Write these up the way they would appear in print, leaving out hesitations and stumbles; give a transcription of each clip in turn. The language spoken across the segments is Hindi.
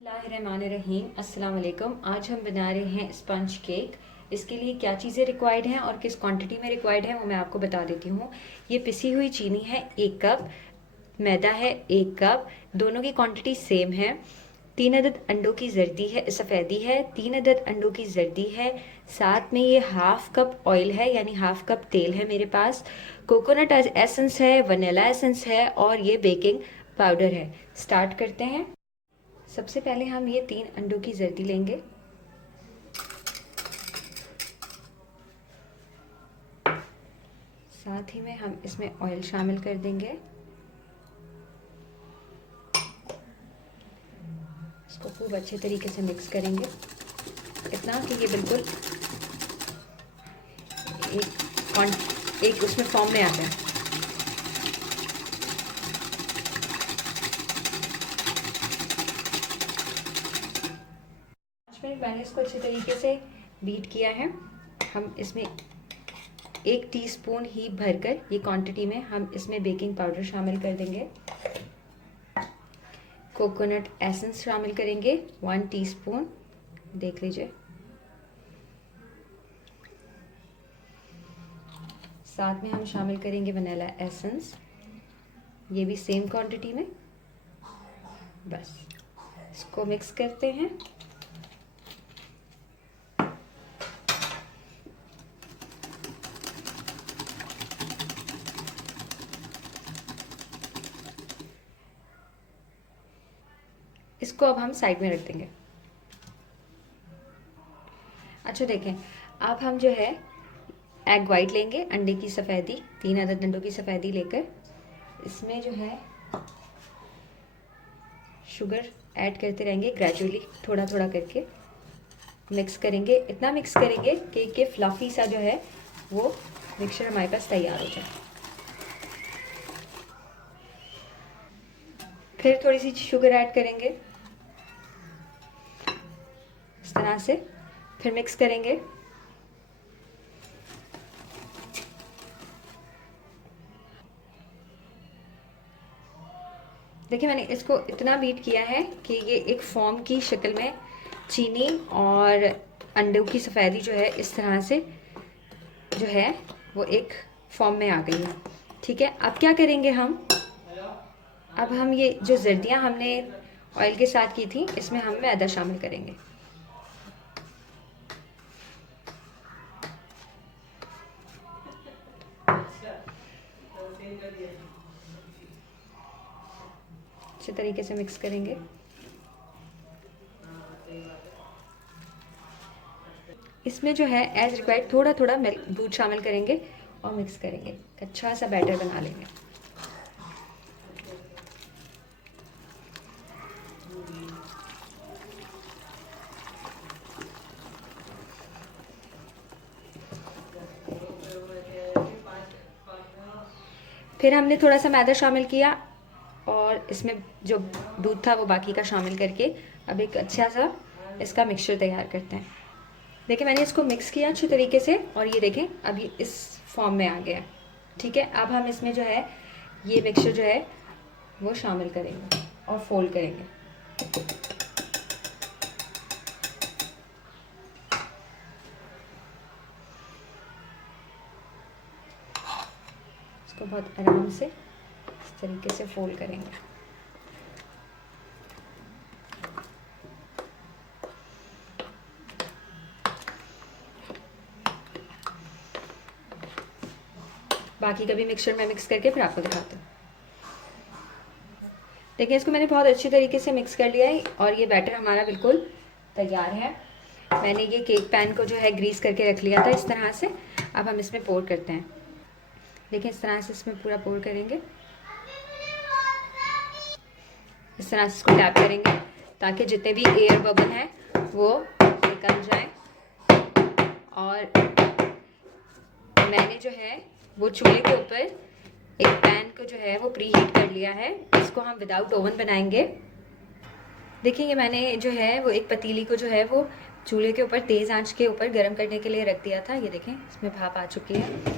बिस्मिल्लाहिर्रहमानिर्रहीम। अस्सलाम वालेकुम। आज हम बना रहे हैं स्पंज केक। इसके लिए क्या चीज़ें रिक्वायर्ड हैं और किस क्वांटिटी में रिक्वायर्ड है वो मैं आपको बता देती हूँ। ये पिसी हुई चीनी है 1 कप, मैदा है 1 कप, दोनों की क्वांटिटी सेम है। 3 अदद अंडों की जर्दी है, सफ़ेदी है, 3 अदद अंडों की जर्दी है। साथ में ये हाफ कप ऑयल है, यानी हाफ कप तेल है मेरे पास। कोकोनट एसेंस है, वनीला एसेंस है और ये बेकिंग पाउडर है। स्टार्ट करते हैं। सबसे पहले हम ये 3 अंडों की जर्दी लेंगे। साथ ही में हम इसमें ऑयल शामिल कर देंगे। इसको खूब अच्छे तरीके से मिक्स करेंगे, इतना कि ये बिल्कुल एक उसमें फॉर्म में आ जाए। मैंने इसको अच्छे तरीके से बीट किया है। हम इसमें 1 टीस्पून ही भरकर ये क्वांटिटी में हम इसमें बेकिंग पाउडर शामिल कर देंगे। कोकोनट एसेंस शामिल करेंगे 1 टीस्पून, देख लीजिए। साथ में हम शामिल करेंगे वनीला एसेंस, ये भी सेम क्वांटिटी में। बस इसको मिक्स करते हैं। इसको अब हम साइड में रख देंगे। अच्छा देखें, अब हम जो है एग वाइट लेंगे, अंडे की सफ़ेदी, 3 अदद अंडों की सफ़ेदी लेकर इसमें जो है शुगर ऐड करते रहेंगे ग्रेजुअली, थोड़ा थोड़ा करके मिक्स करेंगे। इतना मिक्स करेंगे कि ये फ्लफ़ी सा जो है वो मिक्सचर हमारे पास तैयार हो जाए। फिर थोड़ी सी शुगर ऐड करेंगे इस तरह से, फिर मिक्स करेंगे। देखिए, मैंने इसको इतना बीट किया है कि ये एक फॉर्म की शक्ल में चीनी और अंडों की सफ़ेदी जो है इस तरह से जो है वो एक फॉर्म में आ गई है। ठीक है, अब क्या करेंगे हम, अब हम ये जो जर्दियाँ हमने ऑयल के साथ की थी इसमें हम मैदा शामिल करेंगे। अच्छे तरीके से मिक्स करेंगे। इसमें जो है एज रिक्वायर्ड थोड़ा थोड़ा दूध शामिल करेंगे और मिक्स करेंगे, अच्छा सा बैटर बना लेंगे। फिर हमने थोड़ा सा मैदा शामिल किया और इसमें जो दूध था वो बाकी का शामिल करके अब एक अच्छा सा इसका मिक्सचर तैयार करते हैं। देखिए, मैंने इसको मिक्स किया अच्छे तरीके से और ये देखें अब ये इस फॉर्म में आ गया। ठीक है, अब हम इसमें जो है ये मिक्सचर जो है वो शामिल करेंगे और फोल्ड करेंगे। इसको बहुत आराम से इस तरीके से फोल्ड करेंगे। बाकी का भी मिक्सचर में मिक्स करके फिर आपको दिखाते हैं। देखिए, इसको मैंने बहुत अच्छी तरीके से मिक्स कर लिया है और ये बैटर हमारा बिल्कुल तैयार है। मैंने ये केक पैन को जो है ग्रीस करके रख लिया था इस तरह से। अब हम इसमें पोर करते हैं। देखिए, इस तरह से इसमें पूरा पोर करेंगे, इस तरह से इसको टैप करेंगे ताकि जितने भी एयर बबल हैं वो निकल जाए। और मैंने जो है वो चूल्हे के ऊपर एक पैन को जो है वो प्री हीट कर लिया है। इसको हम विदाउट ओवन बनाएंगे। देखिए, ये मैंने जो है वो एक पतीली को जो है वो चूल्हे के ऊपर तेज़ आंच के ऊपर गर्म करने के लिए रख दिया था। ये देखें, इसमें भाप आ चुकी है।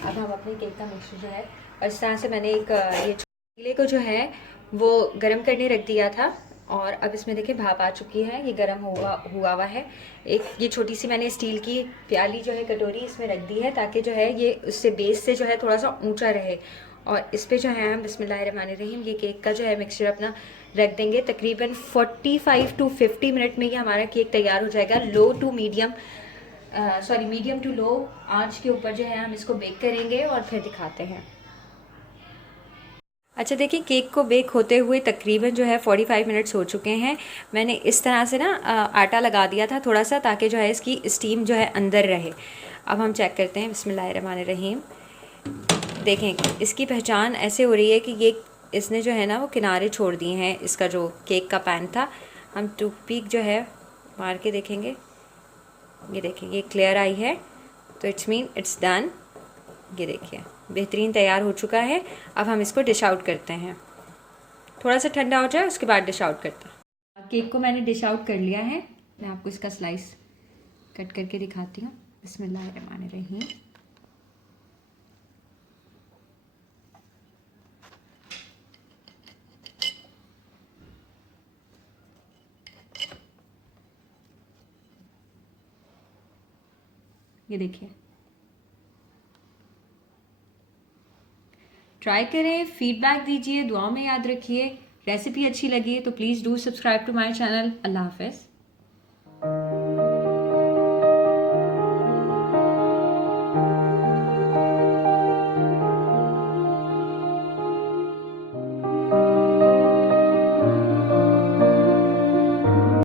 अब हम अपने केक का मिक्सचर जो है, और इस तरह से मैंने एक ये पतीले को जो है वो गर्म करने रख दिया था और अब इसमें देखिए भाप आ चुकी है, ये गर्म हुआ है। एक ये छोटी सी मैंने स्टील की प्याली जो है कटोरी इसमें रख दी है, ताकि जो है ये उससे बेस से जो है थोड़ा सा ऊंचा रहे। और इस पे जो है हम बिस्मिल्लाहिर्रहमानिर्रहीम ये केक का जो है मिक्सचर अपना रख देंगे। तकरीबन 45 टू 50 मिनट में ये हमारा केक तैयार हो जाएगा। मीडियम टू लो आंच के ऊपर जो है हम इसको बेक करेंगे और फिर दिखाते हैं। अच्छा देखिए, केक को बेक होते हुए तकरीबन जो है 45 मिनट्स हो चुके हैं। मैंने इस तरह से ना आटा लगा दिया था थोड़ा सा, ताकि जो है इसकी स्टीम जो है अंदर रहे। अब हम चेक करते हैं, बिस्मिल्लाहिर्रहमानिर्रहीम। देखें, इसकी पहचान ऐसे हो रही है कि ये इसने जो है ना वो किनारे छोड़ दिए हैं। इसका जो केक का पैन था, हम टूथपिक जो है मार के देखेंगे, ये देखें ये क्लियर आई है, तो इट्स मीन इट्स डन। ये देखिए बेहतरीन तैयार हो चुका है। अब हम इसको डिश आउट करते हैं, थोड़ा सा ठंडा हो जाए उसके बाद डिश आउट करते हैं। केक को मैंने डिश आउट कर लिया है, मैं आपको इसका स्लाइस कट करके दिखाती हूँ। बिस्मिल्लाहिर्रहमानिर्रहीम। ये देखिए, ट्राई करें, फीडबैक दीजिए, दुआओं में याद रखिए। रेसिपी अच्छी लगी तो please do subscribe to my channel. अल्लाह हाफ़िज़।